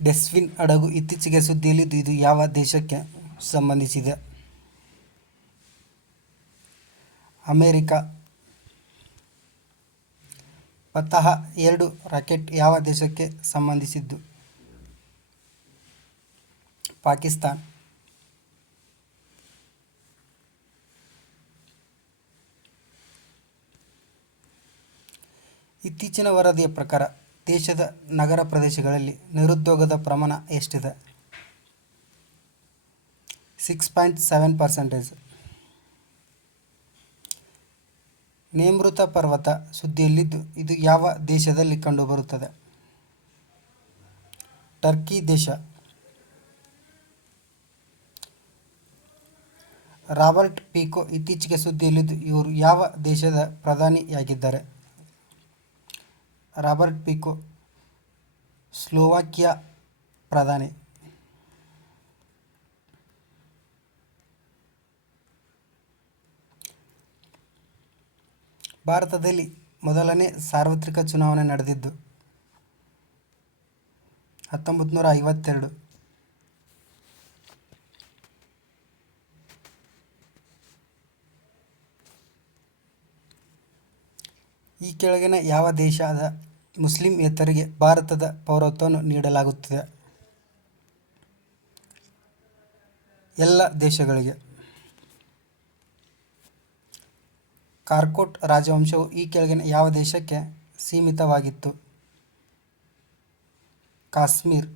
ಡೆಸ್ವಿನ್ ಹಡಗು ಇತ್ತೀಚೆಗೆ ಸುದ್ದಿಯಲ್ಲಿದ್ದು ಇದು ಯಾವ ದೇಶಕ್ಕೆ ಸಂಬಂಧಿಸಿದೆ? ಅಮೆರಿಕ. ಪತಃ-2 ರಾಕೆಟ್ ಯಾವ ದೇಶಕ್ಕೆ ಸಂಬಂಧಿಸಿದ್ದು? ಪಾಕಿಸ್ತಾನ್. ಇತ್ತೀಚಿನ ವರದಿಯ ಪ್ರಕಾರ ದೇಶದ ನಗರ ಪ್ರದೇಶಗಳಲ್ಲಿ ನಿರುದ್ಯೋಗದ ಪ್ರಮಾಣ ಎಷ್ಟಿದೆ? 6.7%. ನೇಮೃತ ಪರ್ವತ ಸುದ್ದಿಯಲ್ಲಿದ್ದು ಇದು ಯಾವ ದೇಶದಲ್ಲಿ ಕಂಡುಬರುತ್ತದೆ? ಟರ್ಕಿ ದೇಶ. ರಾಬರ್ಟ್ ಫಿಕೋ ಇತ್ತೀಚೆಗೆ ಸುದ್ದಿಯಲ್ಲಿದ್ದು ಇವರು ಯಾವ ದೇಶದ ಪ್ರಧಾನಿಯಾಗಿದ್ದಾರೆ? ರಾಬರ್ಟ್ ಫಿಕೋ ಸ್ಲೋವಾಕಿಯಾ ಪ್ರಧಾನಿ. ಭಾರತದಲ್ಲಿ ಮೊದಲನೇ ಸಾರ್ವತ್ರಿಕ ಚುನಾವಣೆ ನಡೆದಿದ್ದು 1952. ಈ ಕೆಳಗಿನ ಯಾವ ದೇಶದ ಮುಸ್ಲಿಮೇತರರಿಗೆ ಭಾರತದ ಪೌರತ್ವವನ್ನು ನೀಡಲಾಗುತ್ತದೆ? ಎಲ್ಲ ದೇಶಗಳಿಗೆ. ಕಾರ್ಕೋಟ್ ರಾಜವಂಶವು ಈ ಕೆಳಗಿನ ಯಾವ ದೇಶಕ್ಕೆ ಸೀಮಿತವಾಗಿತ್ತು? ಕಾಶ್ಮೀರ್.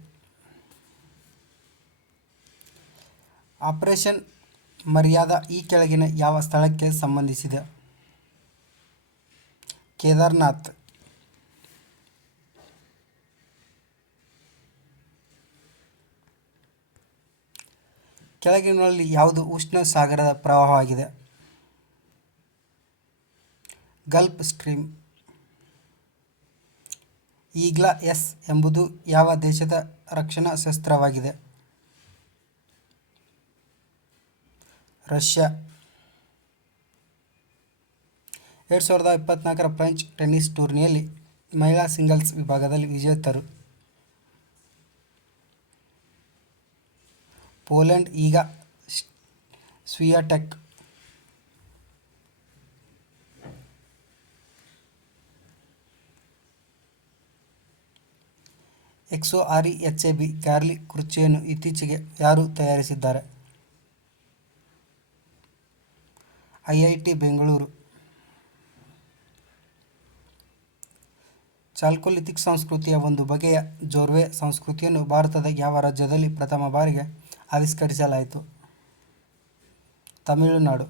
ಆಪರೇಷನ್ ಮರ್ಯಾದಾ ಈ ಕೆಳಗಿನ ಯಾವ ಸ್ಥಳಕ್ಕೆ ಸಂಬಂಧಿಸಿದೆ? ಕೇದಾರ್ನಾಥ್. ಕೆಳಗಿನಲ್ಲಿ ಯಾವುದು ಉಷ್ಣ ಸಾಗರದ ಪ್ರವಾಹವಾಗಿದೆ? Gulf stream. ಈಗ್ಲ-ಎಸ್ ಎಂಬುದು ಯಾವ ದೇಶದ ರಕ್ಷಣಾ ಶಸ್ತ್ರವಾಗಿದೆ? ರಷ್ಯಾ. 2024 ಫ್ರೆಂಚ್ ಟೆನ್ನಿಸ್ ಟೂರ್ನಿಯಲ್ಲಿ ಮಹಿಳಾ ಸಿಂಗಲ್ಸ್ ವಿಭಾಗದಲ್ಲಿ ವಿಜೇತರು? ಪೋಲೆಂಡ್ ಈಗಾ ಸ್ವಿಯಾಟೆಕ್. XOREHAB ಗಾರ್ಲಿ ಕುರ್ಚಿಯನ್ನು ಇತ್ತೀಚೆಗೆ ಯಾರು ತಯಾರಿಸಿದ್ದಾರೆ? IIT ಬೆಂಗಳೂರು. ಚಾಲ್ಕೊಲಿಥಿಕ್ ಸಂಸ್ಕೃತಿಯ ಒಂದು ಬಗೆಯ ಜೋರ್ವೆ ಸಂಸ್ಕೃತಿಯನ್ನು ಭಾರತದ ಯಾವ ರಾಜ್ಯದಲ್ಲಿ ಪ್ರಥಮ ಬಾರಿಗೆ ಆವಿಷ್ಕರಿಸಲಾಯಿತು? ತಮಿಳುನಾಡು.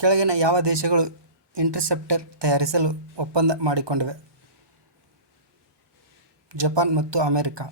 ಕೆಳಗಿನ ಯಾವ ದೇಶಗಳು ಇಂಟರ್ಸೆಪ್ಟರ್ ತಯಾರಿಸಲು ಒಪ್ಪಂದ ಮಾಡಿಕೊಂಡಿವೆ? ಜಪಾನ್ ಮತ್ತು ಅಮೆರಿಕ.